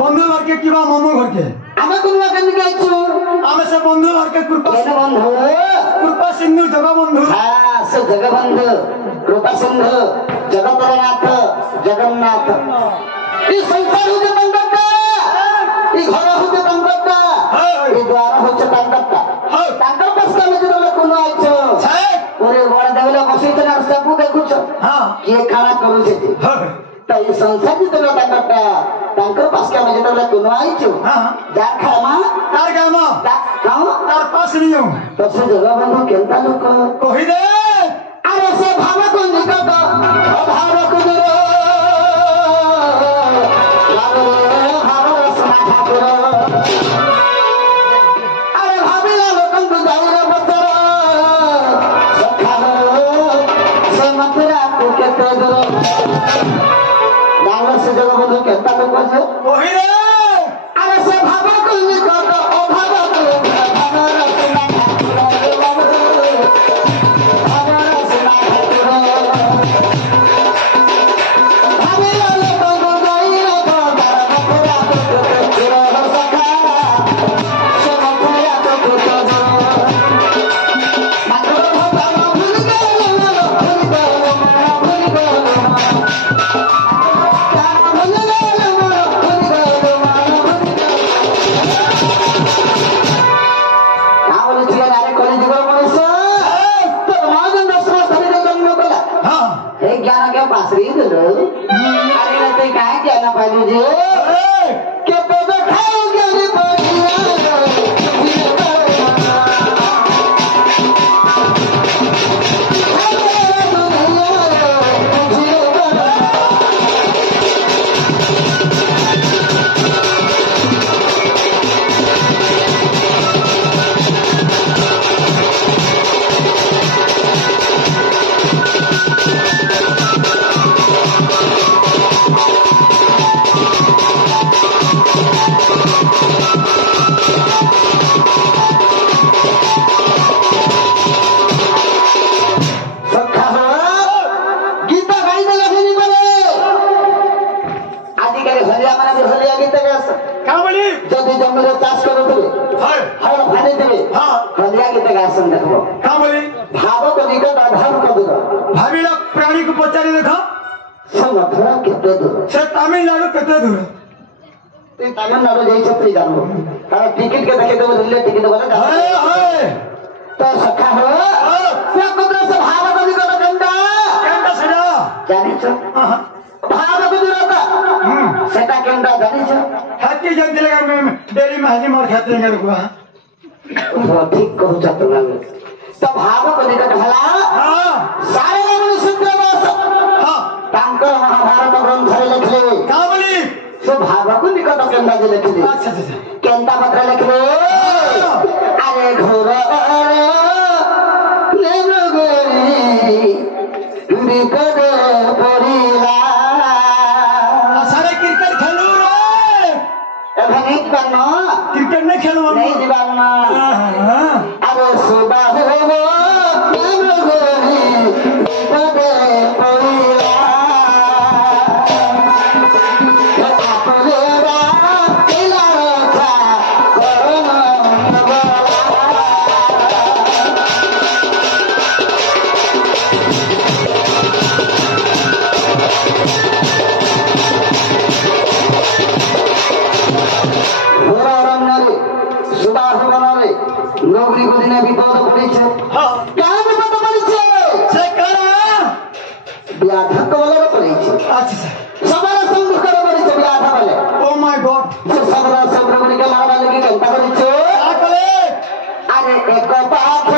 बंधु घर के किबा मामू घर के आमे कुनवा कन के आइछु आमे से बंधु घर के कृपा सिंधु जग बंधु हां से जग बंधु कृपा सिंधु जगतनाथ जगन्नाथ ई संसार हो तंगटा ई घर हो तंगटा ई द्वार हो तंगटा तंगटा पस्ता में जब कुनवा आइछु पूरे बड़ देवले बसित ना सब देखुछ हां के खाना करू छथि त ई संसार जी तला तंगटा तंकर पास के में जब कुनवा आइछु हां जा खामा तार गामा गाँव तार पास नहीं हूं तब से जगह बंधु केनता लोक कहि दे अरे से भाव को निकट अभाव को दूर भाव समा ठाकुर अरे भाविला लोकन को जाऊरा बतर सखा से मथुरा को केते दूर गाँव से जगह बंधु केनता लोक से कहि दे अरे से भाव को निकट अभाव को तमिलनाडु केते दूर तमिलनाडु जाई छथि जानो तारा टिकट के देखे देबो दिल्ली टिकट वाला हाय तो सखा हो से कुत्र से भाव को निकट गंगा केंदा सजा जानि छ भाव को दूरता सेटा केंदा जानि छ हाथी जग दिलेगा में डेरी में हाजी मार खाते हैं रुआ वो ठीक कहू छ तो भाव को निकट भला हां सारे लोग शुद्ध बस हां तांकर महाभारत ग्रंथ रे लिखले का बोली सो भागवत निकट केंदा जे लिखले अच्छा अच्छा केंदा पत्र लिखले अरे घोर रे नगरी निकट परिला सारे क्रिकेट खेलू रे एभे नहीं करनो क्रिकेट नहीं खेलू नहीं जीवन हां अरे सुबह हो नौकरी को दिने विपद पड़ी छे हां का विपद पड़ी छे से करा व्याधा को वाला पड़ी छे अच्छा सबरा संग कर पड़ी छे व्याधा वाले ओ माय गॉड सबरा संग के मारवा लगी कंटा पड़ी छे आ कले अरे एक पाथ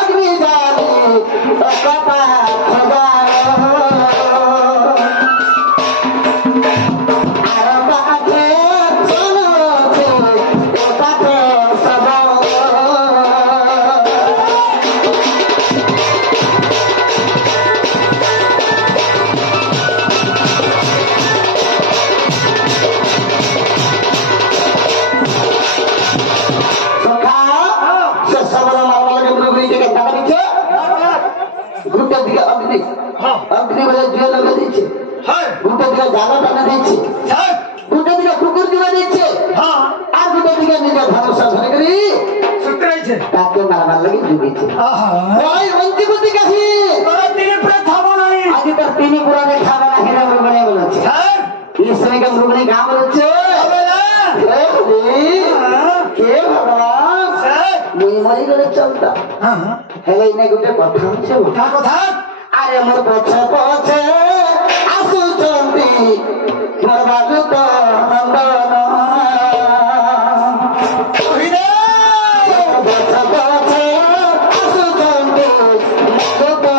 अग्नि जाली एक पाथ जालो अरे बाथे सोनो छे एक पाथ सब अग्नि वाले जुए लगा दीजिए गुटे दिया जाना टाना दीजिए गुटे दिके कुकुर जीवा देछे हां आ गुटे दिके निजे धनुष धरे करी सुतराई छे ताके मारबार लागि जुगीछे आहा ओइ वंती बुद्धि काही तोरा तीन पुरा थाबो नाही आज तर तीन पुरा ने खाबा नाही रे मृगणे बोले छे सर ई समय के मृगणे गाम बोले अबेला के भगवान सर मुई मरी गले चलता हां हेले इने गुटे कथा छे का कथा अरे मोर पछे पछे आसु चंदी मोर बाजू तो नंदन ओहिने पछे पछे आसु चंदी मोर तो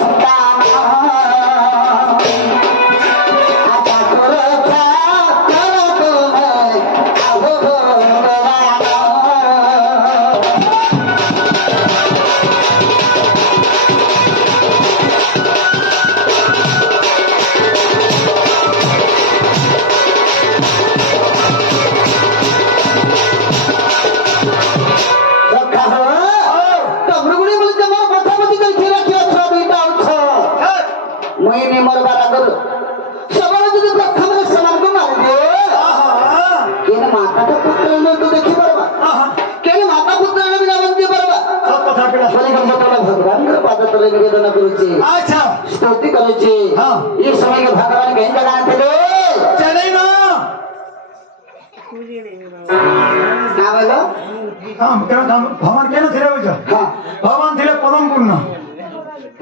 सुतान आता तोर खा कर तुम्हें आहो भगवान निवेदन करुचे अच्छा स्तुति करुचे हां ये समय के भगवान कहीं जगह थे चले ना का बोलो हां केना भगवान केना थिले बुझ हां भगवान थिले परम पूर्ण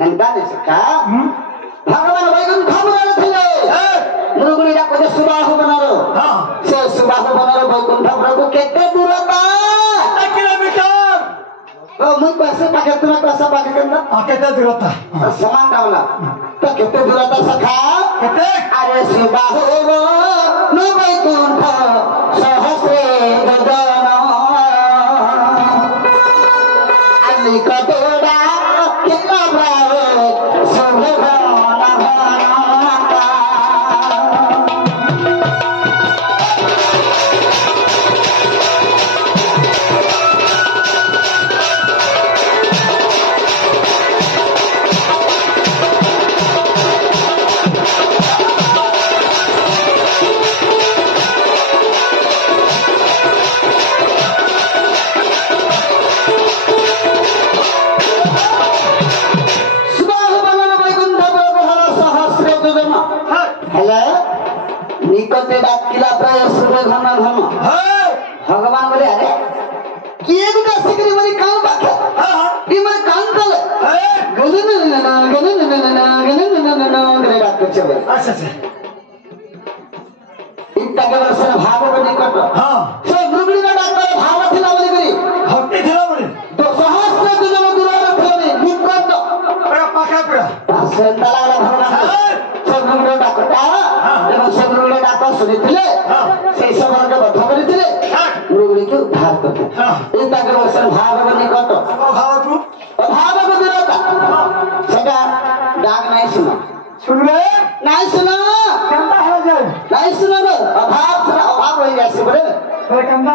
एंता का भगवान वैकुंठ धाम थे मृगुणी का कोई सुबाहु बनारो हां से सुबाहु बनारो वैकुंठ प्रभु केते दूरता 1 किलोमीटर मुई पैसे पाके तुम पैसा पाके करना केते दूरता समान डावला तो केते दूरता सखा केते अरे सुबाहु नो वैकुंठ सहस्रे गगन अली कतोड़ा किला भावे सुभवन भनता निकटे डाकिला प्राय सुबह घन घन भगवान बोले अरे किए गुटा सिकरी मरी कान बाके ई मरी कान तले गन गरे बात करछे बे अच्छा अच्छा इत्ता के वर्षन भाव को निकट हां से मृगुणी का डाक्टर भाव थिला बोली करी भक्ति थिला बोली तो सहस्र जन दूर थे निकट बड़ा पाखा पड़ा सेंतला भगवान से मृगुणी डाक्टर এবং সে মৃগুড়ে ডাক শুনেছিলে সেই সময় বদ্ধ করেছিলে মৃগুড়িকে উদ্ধার করতে এই তাকে বলছেন ভাবক নিকট অভাবক দূরতা সেটা ডাক নাই শুনো শুনবে নাই শুনো কেমন হয়ে যায় নাই শুনো অভাব সেটা অভাব হয়ে যাচ্ছে বলে কেমন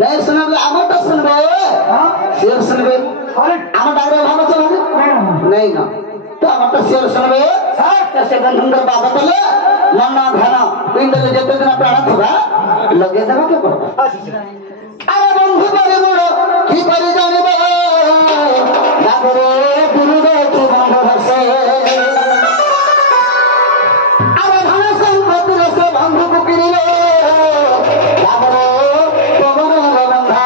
নাই শুনো আমারটা শুনবে সে শুনবে আমার ডাকের অভাব আছে নাই না तो আমারটা সে শুনবে से गंधर बाबा तले मन धन पिंड जते दिन प्राण थबा लगे देबा के पड़ता अरे बंधु बड़े बड़ो की करी जानिबे लागरे गुरुदेव की बंधु हसे अरे धन संपत्ति से बंधु को किरिले लागरे पवन रंधा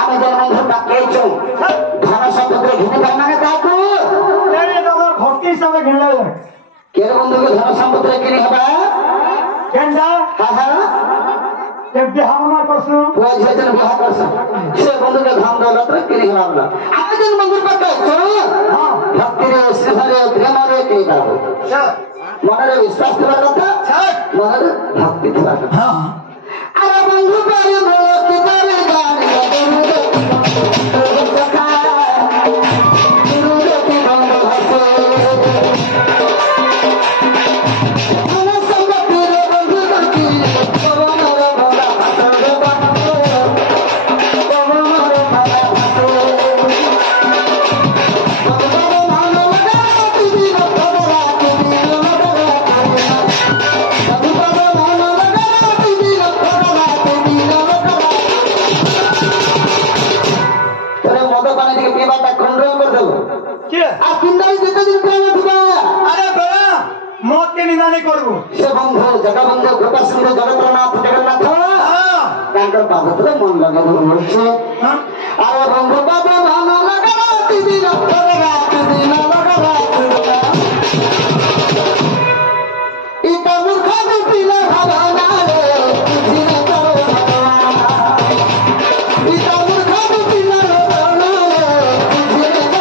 আমি যেন বন্ধু তাকেইছো ধন সম্পত্তি ঘিরে পাই না কাকু ভক্তি হিসাবে ঘিরলে কেন বন্ধুকে ধন সম্পত্তি কিনে হবা কেনটা হ্যাঁ হ্যাঁ বিহার আমার প্রশ্ন পুয়া ঝেজন বিবাহ করছ সে বন্ধুকে ধন দৌলত কিনে হবা না আমি যেন বন্ধুর পাকাইছো ভক্তিরে স্নেহরে প্রেমরে কিনে পাবো মনের বিশ্বাস থাকার কথা মনের ভক্তি থাকার কথা আরে বন্ধু পারে বলো কি পারে জানি କିଏ ଆଉ ପିଣ୍ଡାରେ ଯେତେ ଦିନ ପ୍ରାଣ ଥିବା ଆରେ ବେଳା ମତେ ନିନ୍ଦା ନେଇ କରିବୁ ସେ ବନ୍ଧୁ ଜଗବନ୍ଧୁ କୃପା ସିଂହ ଜଗତରନାଥ ଜଗନ୍ନାଥ ତାଙ୍କର ବାବଦରେ ମନ ଲଗେଇ ରହୁଛି ଆରେ ବନ୍ଧୁ ବାବା ମନ ଲଗା ଦିନ ଲଗା ଦିନ ଲଗା ଇଟା ମୂର୍ଖ ପିଲା ଭାବନା ରେ ବୁଝିଲେ ତ ଇଟା ମୂର୍ଖ ପିଲା ଭାବନା ରେ ବୁଝିଲେ ତ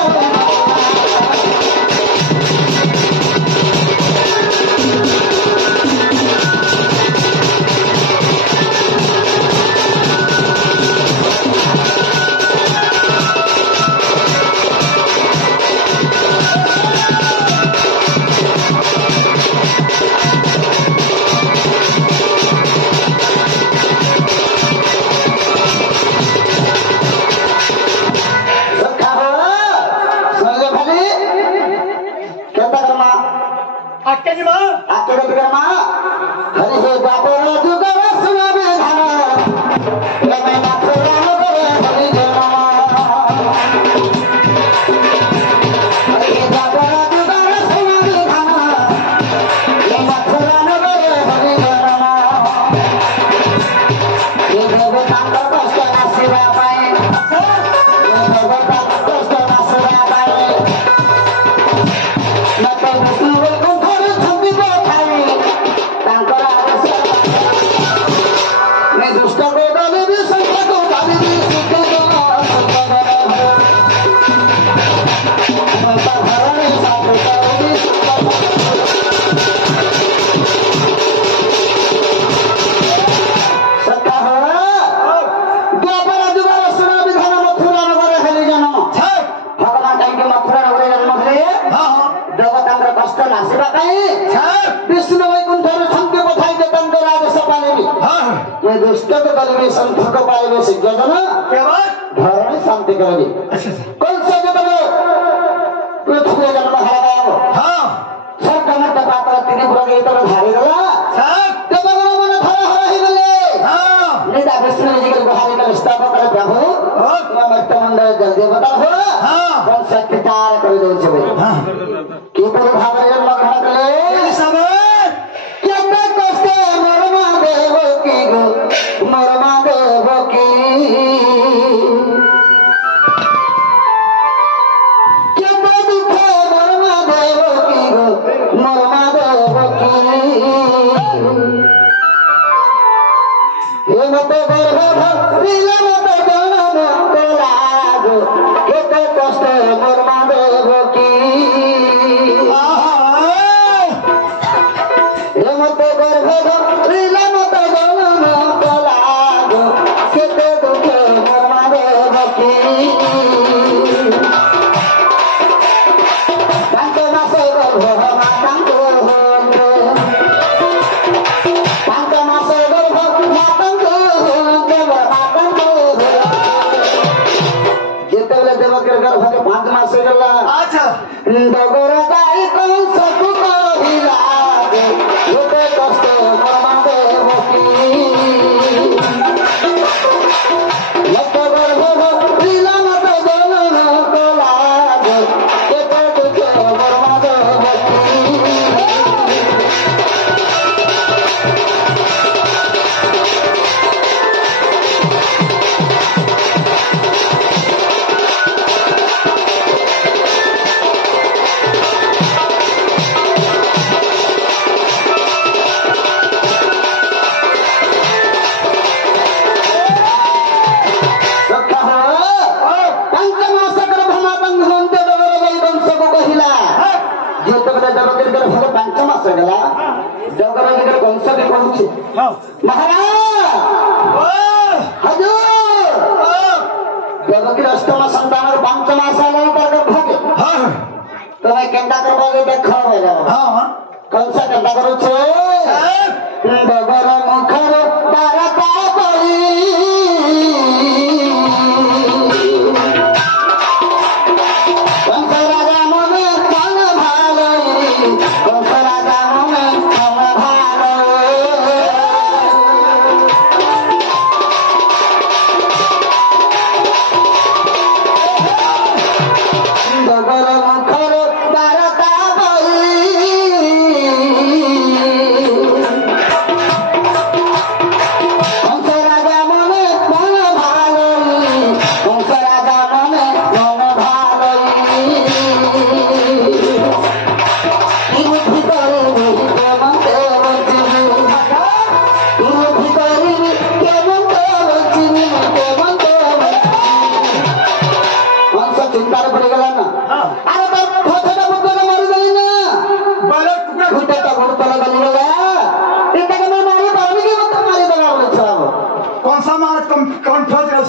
संथक पाइबे सिद्धजन धरणी शांति करबी कौन सा जब पृथ्वी जन्म हराव सब कमत पात्र त्रिपुरा के तर धारी गला तब मन धर हरहि गले निदा विष्णु जी के बहारी का स्थापना करे प्रभु तुम मर्त मंडल जल देवता हो कौन सा कितार कर दो छबे की पर भाव जन्म ग्रहण करे सब केते कष्ट मरमा देव की गो मरमा देव की केते दुख मरमा देव की गो मरमा देव की हे मत गर्भ भक्तिला मत जनम लागो केते कष्ट मरमा देव की हे मत गर्भ भक्तिला मत जनम लागो केते दुख मरमा देव की कांत मासे गर्भ मातांको होते कांत मासे गर्भ मातांको होते मातांको जेतेबेले देवकर गर्भ के 5 मास हो गला अच्छा डगर जाई कोन सकु कहिला होते कष्ट मरमा देव की मत गर्भ भक्तिला मत जनम लागो केते दुख मरमा देव की रक्षा हो 5 मास गर्भ मातंग होते डगर जाई वंश को कहिला जेतेबेले देवकर गर्भ के 5 मास गला डगर के वंश के कहूछि महाराज हजूर देवकर अष्टम संतान 5 मास आला पर गर्भ के तुम्हें केंदा करबो देखो बेला कौन सा केंदा करू छे डगर मुखर तारका बई कंस राजा मने मन भालई कंस राजा मने मन भालई डगर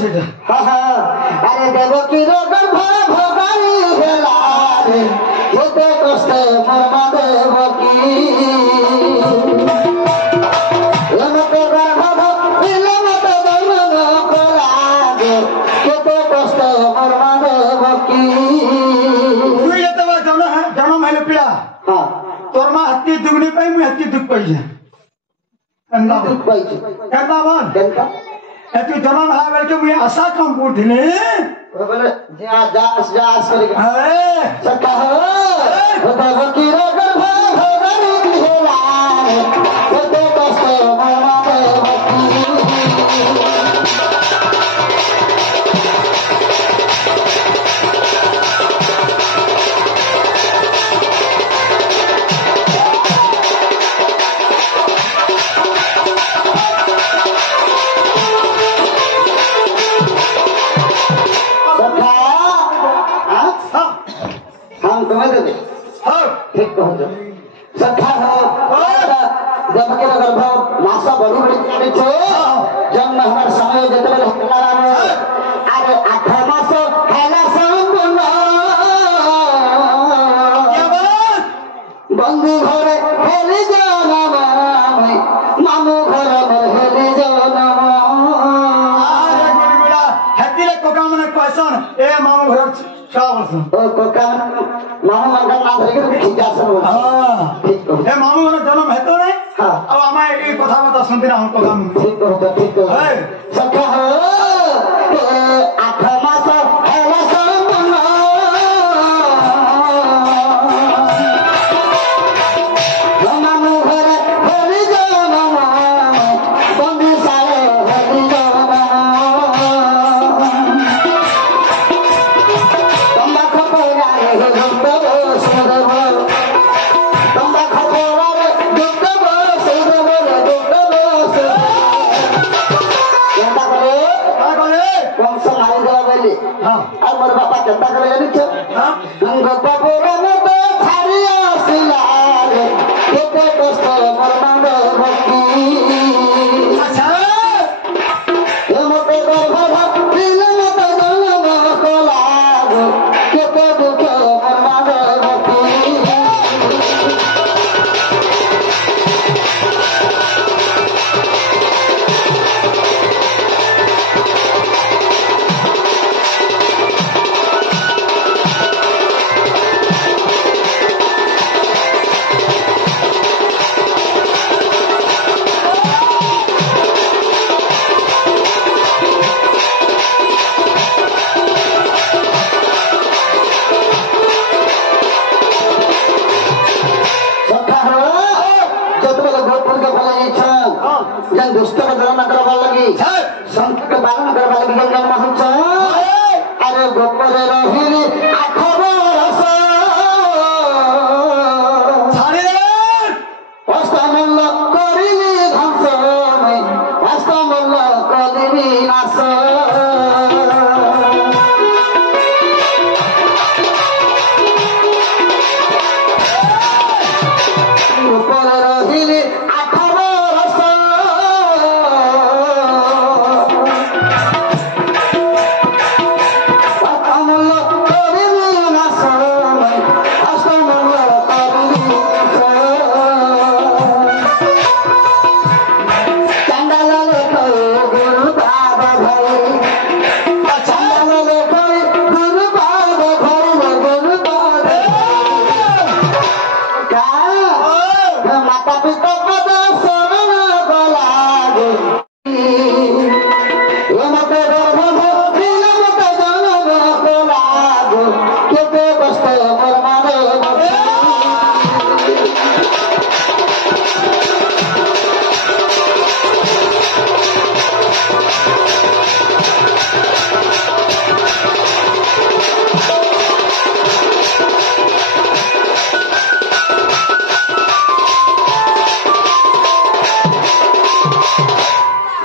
সেটা हाँ हाँ अरे देवो की रोगर भोगाई हेलारे केते कष्ट मरमा देवो की लमते गर्भ लमते जन्म कोलागे केते कष्ट मरमा देवो की তুই যেতবে জনম হইলে পিড়া हाँ তোর মা হাতি দুগুনি পাই মুই হাতি দুঃখ পাইছে अन्ना दुख पाइছে কেননা বল केनका তুই জনম হওয়া বেলকে মুই আশা কাম করছিলি बोले जा जा जा करे হ্যাঁ सखा हो देवो की रोगर भोगाई हेलारे केते कष्ट मरमा देवो की हम तुम्हें दे ठीक कहो सखा हो देवकी नगर भाव मासा बड़ी बड़ी करे छे जन्म हमार समय जतले हकला राम अरे 8 मास हैला संपूर्ण बंधु घरे हेली जनम मामू घर हेली जनम আরে গরিবড়া হাতিলে কোকা মানে কয়সন এ মামু ঘর সব বলছন ओ कोका मामू मंगल ना धरे के खिजासन हो হ্যাঁ ठीक कहो এ মামু ঘর জনম হেতো নাই हाँ अब আমায় এই কথা মতো শুনতে না কোকা ठीक कहो ठीक कहो है सखा हो 8 मास हैला संपूर्ण मामू घर हेली जनम बंधु सारे हेली जनम तम्बा खपोरा रे दुख सुदव तम्बा खपोरा रे दुख सुदव दुख केंदा करे का करे वंश मारी देवा बोली हां আর মোর বাবা কেন্তা করে জানিছ हां গঙ্গা পুরানো তো ছাড়ি আসিলা রে কেতে কষ্ট মোর মাঙ্গ ভক্তি আচ্ছা এ মতে গর্ভ দিল মতে জন্ম কলা কেতে দুঃখ মোর মাঙ্গ ভক্তি सखा हो जतबे गोपुर के भला इच्छा जन दुष्ट के दलन करबा लगी संत के पालन करबा लगी जन जन्म हुन्छ अरे गोपर रहिली 8 बरस ছাড়ে রে অষ্টমল্ল করিলি ধ্বংস অষ্টমল্ল কলিবি নাশ উপরে রহিলি 8 বরস অষ্টমল্ল করিলি নাশ অষ্টমল্ল করিলি চন্ডাল লেখই গুরু পাদ ধরি চন্ডাল লেখই গুরু পাদ ধরি গুরু পাদ কা মাতা পিতা পদ শরণ গলা গো এ মতে গর্ভ দিল মতে জনম গলা গো কেতে কষ্ট মোর মানে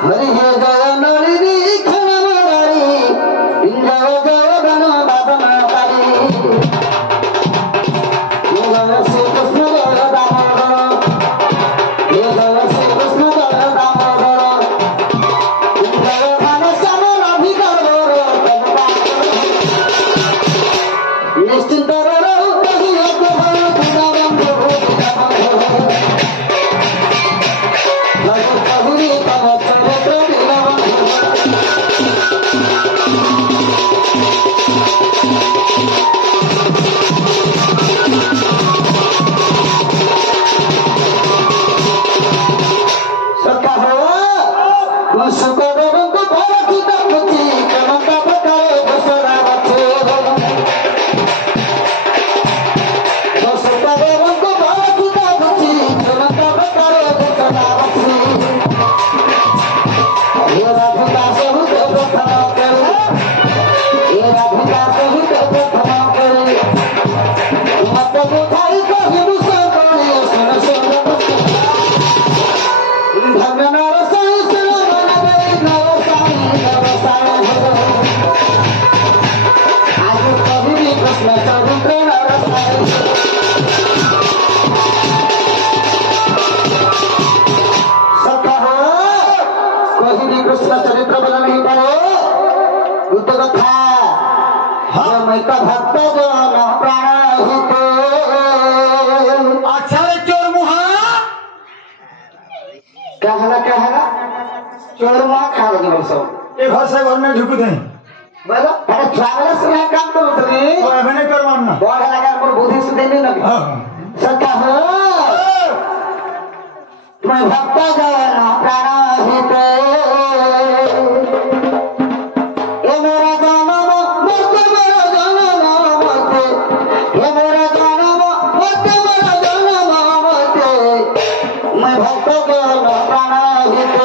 हरि हे जय नलिनी खनन गारी जय जय गण बादन गारी ये घर से घर में ढुक दे बोलो अरे ट्रैवलर्स में काम करो तुम्हें और मैंने कर मानना बहुत लगा पर बुद्धि से देने लगे सत्ता हो मैं भक्त जाना प्राणहित ये मेरा जन्म मरते मेरा जन्म मरते ये मेरा जन्म मरते मेरा जन्म मरते मैं भक्त जाना प्राणहित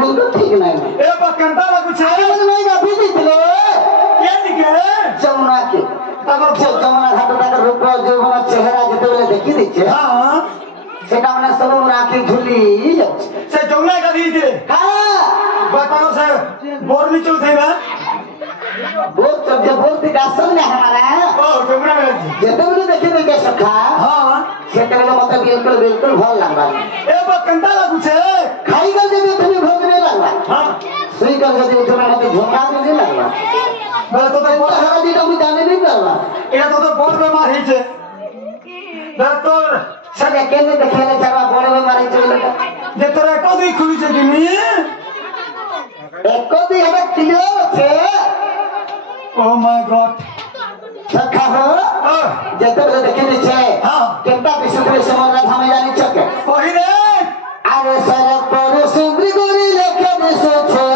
बिल्कुल ठीक नहीं ए बकंता लागू छे नहीं गाभी दिलो के निके जमुना के अगर जमुना घाट तक रूप जमुना चेहरा जते बेले देखि दिछे हां सेटा माने सब राखी झुली जाउछ से जमुना का दी दे हां बताओ से बोर नी चल थई बा बोर जब बोलती गासन में हमारा ओ जमुना में जते बेले देखि दे सखा हां सेटा बेले मत बिल्कुल बिल्कुल भल लागबा ए बकंता लागू छे खाई गल जब तुम्हें भोग नहीं लागबा हां सुई कर जब तुम्हें मत झोंका नहीं लागबा बे तो हरा दी तो जाने नहीं करबा एटा तो बहुत बीमार ही छे तो सब अकेले देखेले चरवा बड़े बीमार ही चले जे तोरा को दी खुली छे किनी एको दी हमें क्लियर छे ओ माय गॉड सखा हो जते बेले देखि छे हां केता विशुद्ध समझ हमें जानी चके ओही रे अरे सर पर सुंदरी गोरी लेके दिसो छे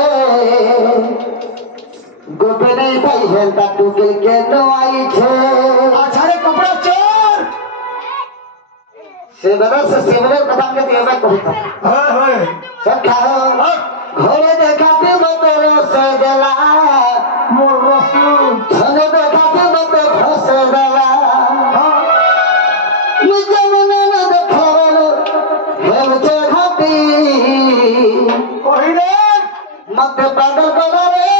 गोपे नहीं भाई है तू के दवाई छे अच्छा रे कपड़ा चोर सेवरर कथा में देवा कहता होय होय सखा हो घरे देखाते मोतरो से गला मोर रसू घरे देखाते मोतो फस गला हां मुझे मन न देखरो हम तो हाथी ओही रे मत पागल करो रे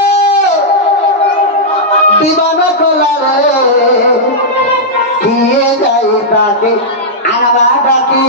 दीवाना करो रे किए जाई ताके आनवा डाकी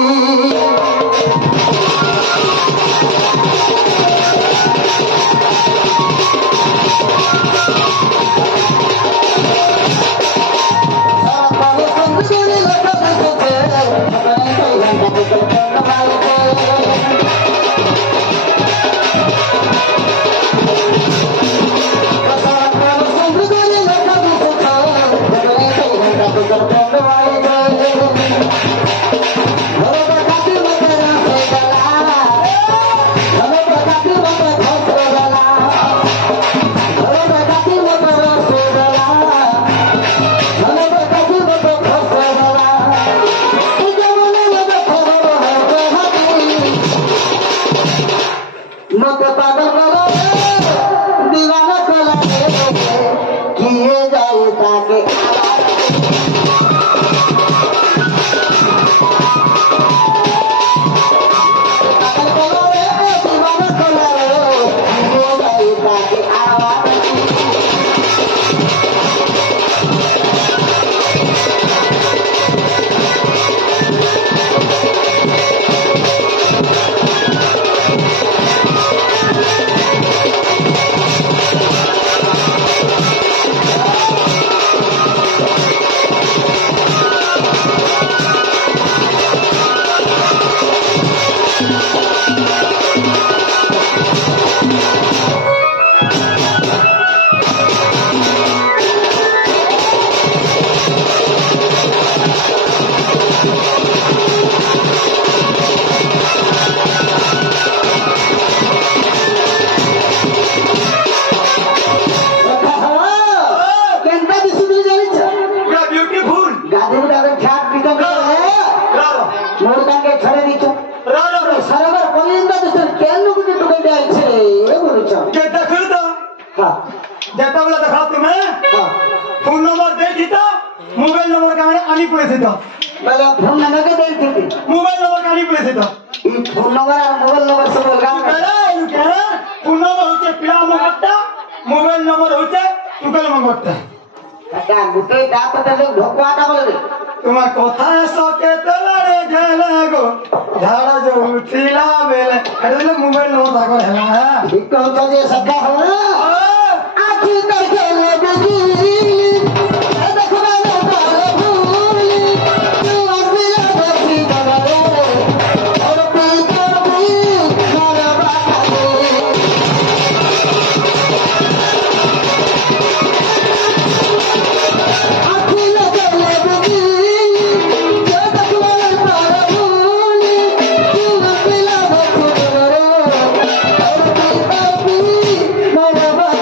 फोन नंबर दे दीता मोबाइल नंबर का आनी पड़े थे तो बोला फोन नंबर के दे दी मोबाइल नंबर का आनी पड़े थे तो ई फोन नंबर और मोबाइल नंबर सब लगा करा फोन नंबर होते पिला मंगता मोबाइल नंबर होते टुकल मंगता का गुटे दात ते लोग ढोकवाटा बोले तुम्हार कथा सके तलारे गेले गो झाड़ा जो उठिला बेले अरे मोबाइल नंबर था को है ठीक तो जे सका हो आखी करके ले जी Bye.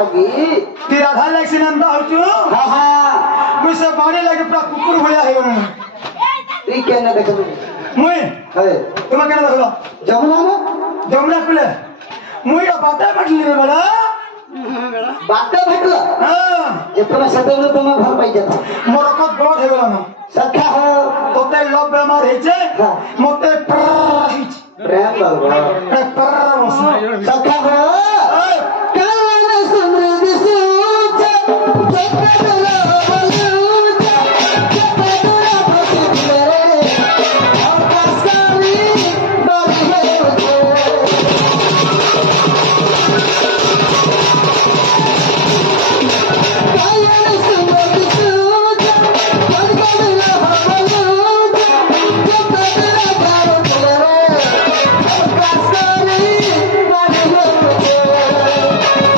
लगी ती राधा लाग सिनेमा होचु हाँ हाँ मुझ से बाड़ी लगे पूरा कुकुर होया है उन्होंने ती क्या ना देखे मुई है तुम क्या देखो जमुना ना जमुना कुले मुई का बातें पटली रे बड़ा बातें भेटला हाँ जितना सदैव तुम्हें भर पाई जाता मोर को ब्लड है गला ना सखा हो तोते लव बेमार हेचे मते प्रेम बाबा सखा हो कान समृद्धि सूच जगदला बलूच जगदला भक्ति आकाशाली बरहे कान समृद्धि सूच जगदला बलूच जगदला भक्ति आकाशाली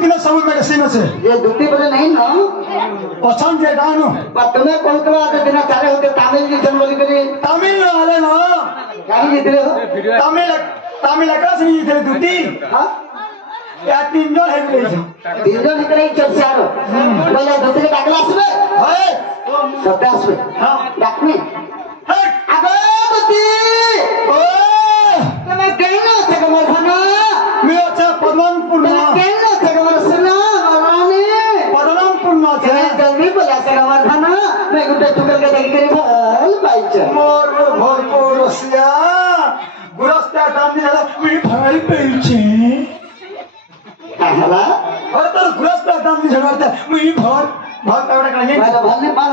बरहे ये दुटी बोले नहीं ना पसंद जे गानो तुम्हें कौन करा आते दिन सारे होते तमिल की जन बोली करी तमिल न आले न कहीं जीते हो तमिल का से जीते दुटी हां या तीन जन है बोले तीन जन निकले चर्चा रो बोले दुटी का क्लास में है सत्यास में हां डाकने है अबे दुटी ओ तुम्हें कहना थे कमर खाना मैं अच्छा पद्मनपुर ना कहना थे कमर सुना जल्दी बोला से हमार खाना मैं गुड्डे टुकल के देख के भल पाइछ मोर भरपूर रसिया गुरस्ता दाम दिला मी भल पाइछ हला और तो गुरस्ता दाम दिला मी भल कावडा काहे मैं भल नहीं मार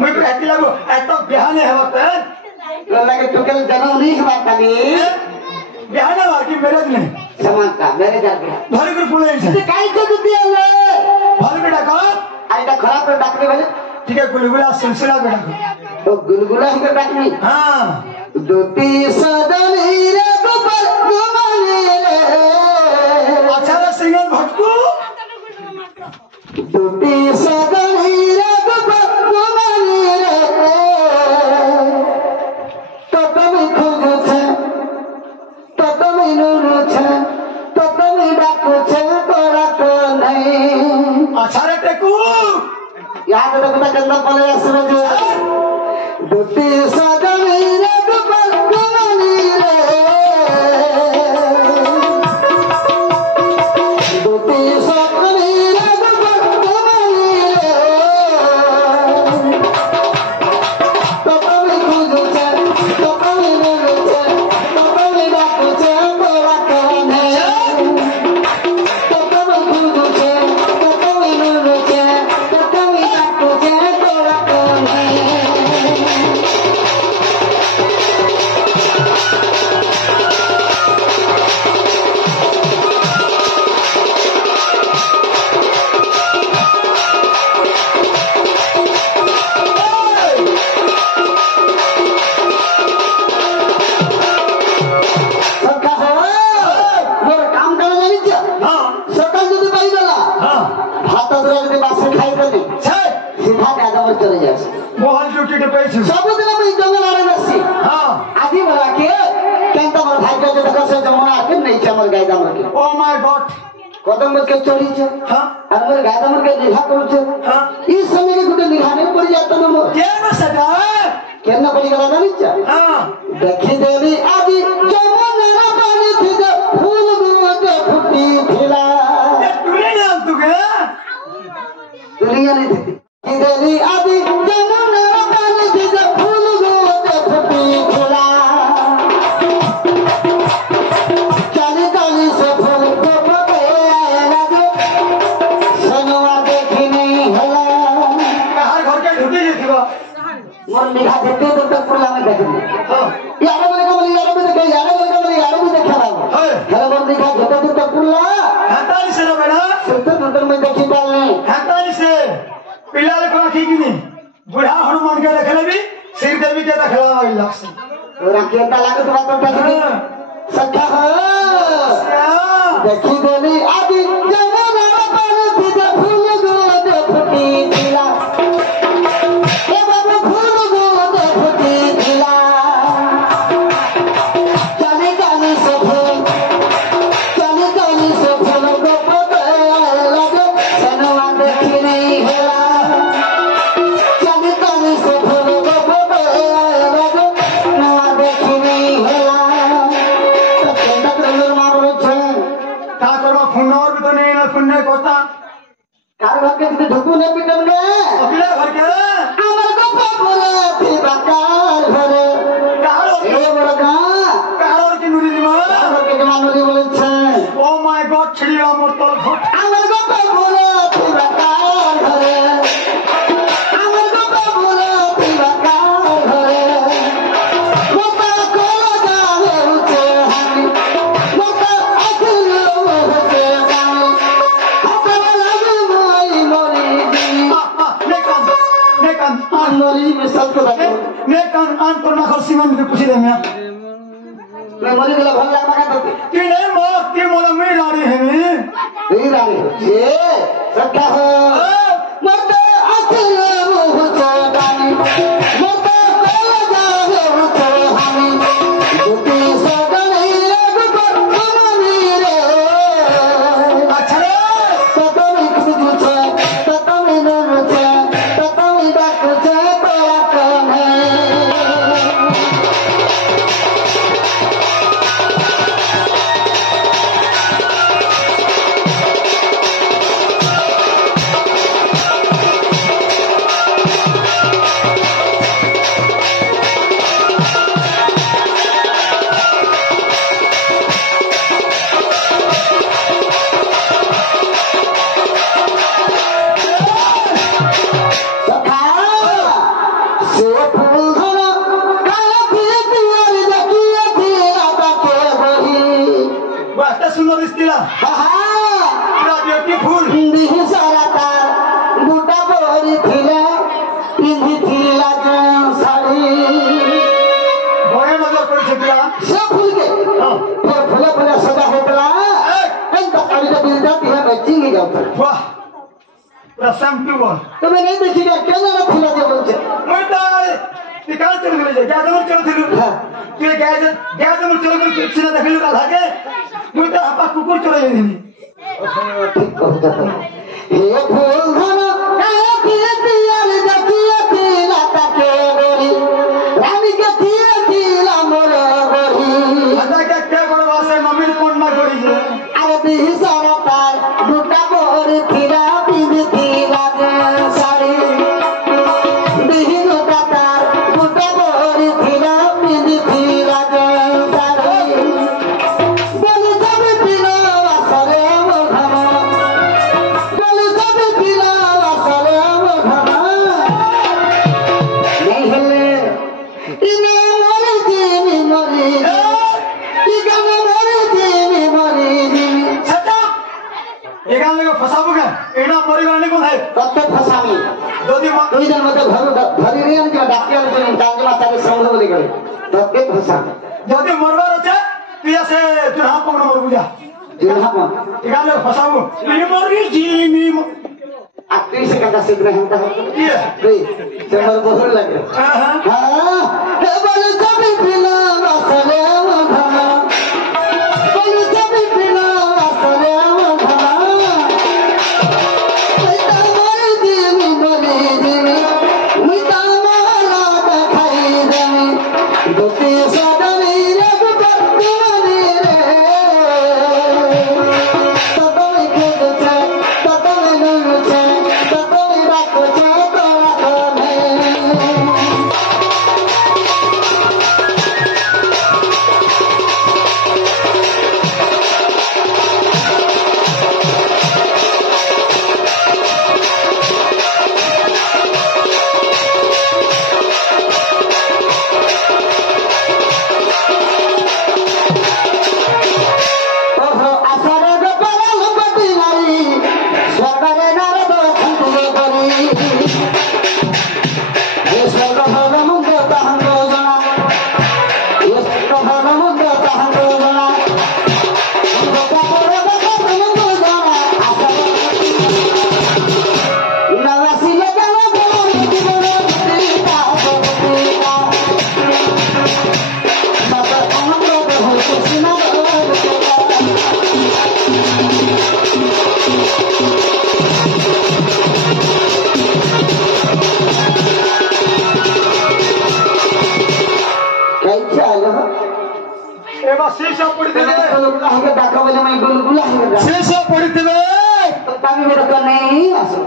मैं कहती लागो एतो बिहाने होत लगे टुकल जन्म नहीं हुआ खाली बिहाने वाकी मेरे नहीं समानता मेरे जाके भर कर पुले से काई से दुती आले भल बेटा का आइटा खराब कर डाकने वाले ठीक है गुलगुला सिलसिला बेटा तो गुलगुला ही कर डाकनी हां दुती सदनी रे गोपाल गुमानी रे अच्छा सिंगल भटकू दुती सदनी रे गोपाल गुमानी रे तो तुम खुद छे तो तुम नूर छे तो तुम डाकू छे तोरा को नहीं अच्छा रे टेकू यहाँ तो पता चलता पड़े सूरज दुती सदनी रे गोपाल गुमानी रे दुती सदनी रे गोपाल गुमानी रे तो तुम खुद छे तो तुम नूर छे तो तुम डाकू छे तोरा को नहीं तो तुम खुद छे तो तुम नूर छे तो तुम डाकू छे तोरा को नहीं जानिच हां सकाल जदी पाई गला हां भात दरा जदी बासे खाई देली छे सीधा गादा में चले जास मोहन ड्यूटी के पैसे सब दिन में जंगल आरे नसी हां आदि बला के केंता मोर भाग्य जे तक से जमुना के नहीं छे मोर गायदा मोर के ओ माय गॉड कदम में के चोरी छे हां और मोर गायदा मोर के निभा करू छे हां इस समय के गुटे निभाने पड़ जाता न मोर के न सदा केना पड़ी गला जानिच हां देखि देली आदि जमुना पानी थी जे फूल गुटे फुटी थिला तुले ना तुगे दुनिया नहीं थी देली आदि जमुना पानी थी जे फूल गुटे फुटी थिला चाली चाली से फूल को पके लगे सनवा देखी नहीं हला कहां घर के ढूंढी जेथिबा मोर निभा देते तो तक पुरला में देखी हां यार बोले को यार भी देखे यार बोले को यार भी देखा ना हाय हेलो मोर निभा देते तो तक पुरला हाताली से ना बेटा सिर्फ नंबर में देखी डालने हाताली से पिला को आखी कि नहीं बुढ़ा हनुमान के देखले भी सिर देवी के देखला लक्ष्य और केता लागत बात तो देखी सच्चा हो देखी देली आदि जमुना पानी थी जे फूल गोदे फुटी दिला ए बाबू फूल गोदे फुटी दिला चाली चाली से फूल को पके लगे सनवा देखी नहीं होला चाली चाली से फूल को पके लगे सनवा देखी नहीं होला तो केंदा कर मारो छे का करवा फुन्नर भी तो नहीं ना फुन्ने कोता कार घर के जिते ढुकू ने पिटन गे अकेले घर के हमर गप्पा बोले थी बकार घरे कहारो ए बड़का कहारो की नुरी दिमा घर के जमानो रे बोले छे ओ माय गॉड छिड़िया मोर तल खट हमर गप्पा बोले थी बकार घरे हमर गप्पा बोले थी बकार घरे मोता कोला जावे उचे हामी मोता अखिल होते कामी हतला लगे मोरी नेकन मोरी में सब को रखे नेकन आन पर ना खर्ची में मुझे पूछी दे मैं मैं मोरी गला भल लगा ना करती कि नहीं मौत के मोला में रानी है मैं नहीं रानी ये सच्चा हो मरते अखिल होते कामी मोता कोला जावे उचे हामी दुटी से गनी एक पर मनी रे अच्छा रे ततमी खुजुचे ततमी नुचे ततमी डाकुचे तोरा कने वास्ता सुनो रिश्तेला पूरा ब्यूटीफुल बड़े मतलब कर छपिया वाह पूरा सैम्पल बोल नहीं देखी फूला मैं तो निकाल चल गए क्या तो चल थिलु तू गैस में चल गए कुछ ना देखलु का लागे मैं तो आपा कुकुर चले नहीं ठीक हो जाता हे फूल धनो काहे पिए पियर देखिए पीला ताके गोरी रानी के पिए पीला मोर गोरी अच्छा क्या बड़ वासे मम्मी ने फोन ना करी जे अरे बिही सारा तार दुटा बोर फिरा पिंद फिरा साड़ी बिही दुटा तार दुटा बोर फिरा पिंद फिरा साड़ी बोली सब पिला वासरे वो घमा बोली सब पिला वासरे वो घमा नहीं हिले इने मोरी जीवी मोरी इगा मोरी जीवी मोरी जीवी एगान को फसाबुगा एना परिवारने को है प्रत्येक फसामी दोदी मा दुई जन मते धरी रियन के डाक्टर जन तांगे माता संग बोली करे प्रत्येक फसामी जदी मरबार আছে তুই আছে তুই হাঁ পকড় মরবু যা Junhapon. Ikaw na, pasamu. Limori Jimmy. Aktris से कटा सीख रहे हैं तो Iya. चमर बहुत लग रहा Aha. हाँ बोलो कभी बिना मसले मधना बोलो कभी बिना मसले मधना मिटा मारी दिनी बोली दिनी मिटा मारा दिखाई दिनी दुखी सदनी रे बत्ती रे ततोई खुद से ततोई नूर से ततोई रात से एबा शीशा पड़ितले आगे डाका बोले मैं गुलगुला है शीशा पड़ितले तो तामी मेरे को नहीं आसो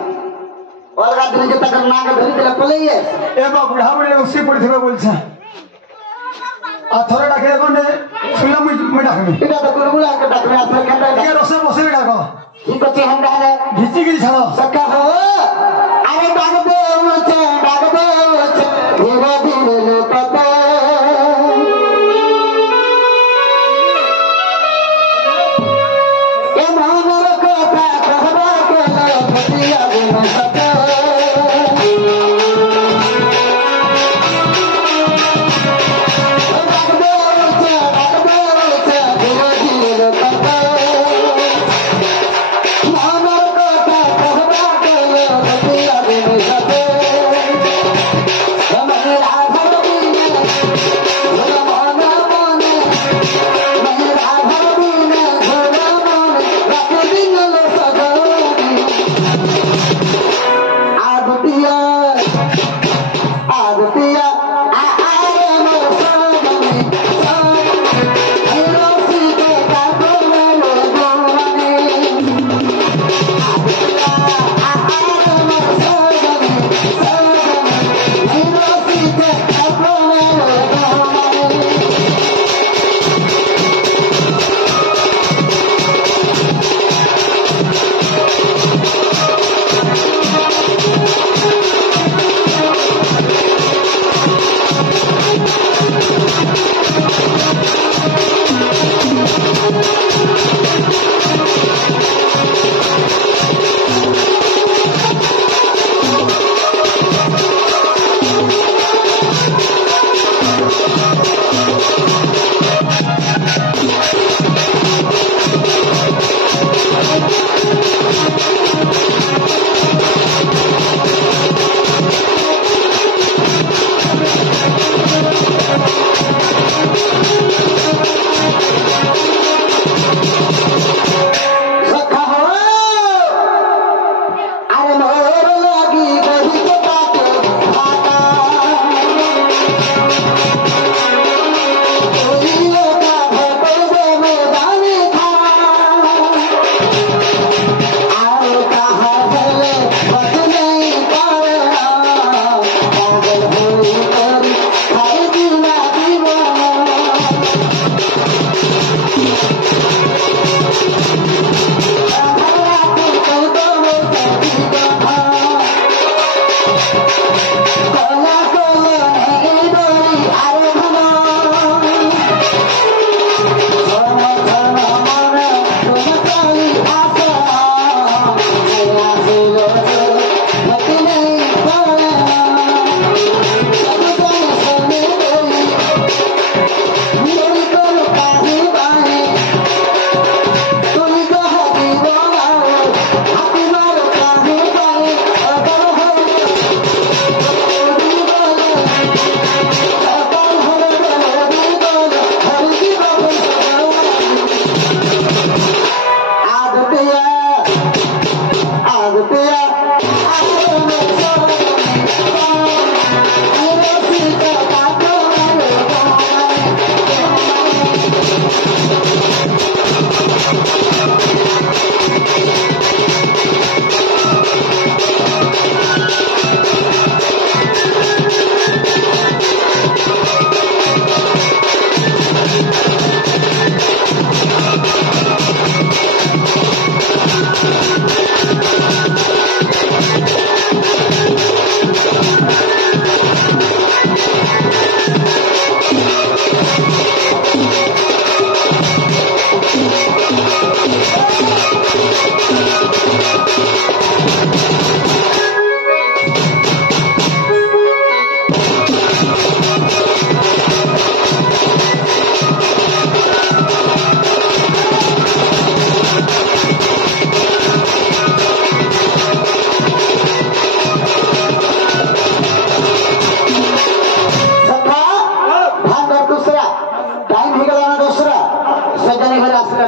और रात दिन जब तक नाग धरी दिला पले ये एबा बुढ़ा बुढ़ी उसी पड़ितले बोलछा आ थोड़ा डाके कोने सुला मैं डाकने इधर तो गुलगुला के डाक में आसर खाता के रसे बसे डाको ठीक को चेहन डाले घिची गिरी छाड़ो सक्का हो अरे डाक दे मुझे धीरे धीरे ले पता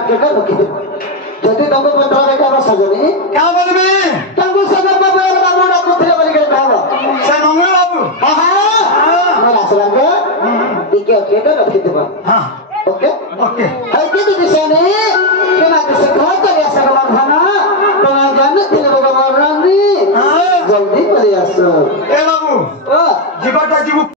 ओके कर रखिए जति तंको पत्र में का सजनी क्या बोलबे तंको सजन बाबू बाबू ना कुथे बोल के कहबो से मंगल बाबू हां मैं आसला के ठीक है ओके कर रखिए हां ओके ओके है कि